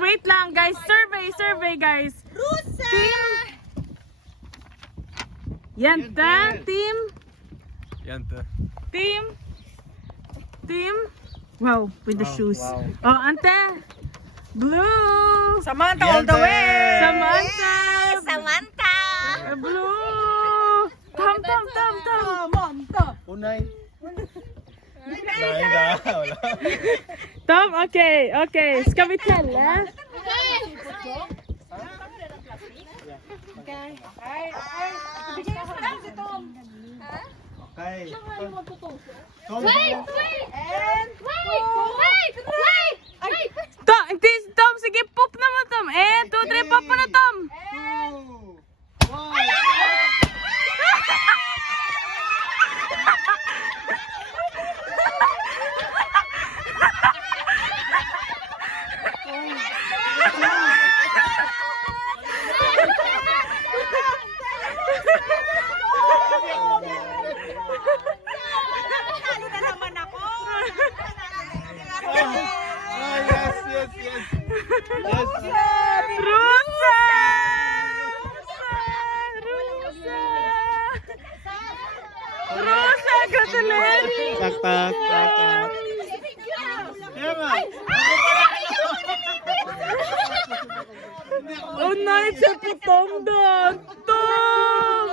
wait lang guys. Survey guys. Rusa! Yanta, team. Jente. Team. Wow, with the shoes. wow. Oh, Ante. Blue. Samantha all the way! Samantha. Samantha! Blue. Tom. Samantha! Unay. Wala. Tom, okay. Ska vi tälla? Okay. Tom, sige, pop naman Tom. 2, 3, pop mo na Tom. 2, 1. Talo na naman ako! Oh, yes. Rosa! Rosa, Gratuleni! Tak. Oh, nice po Tom doon! Tom!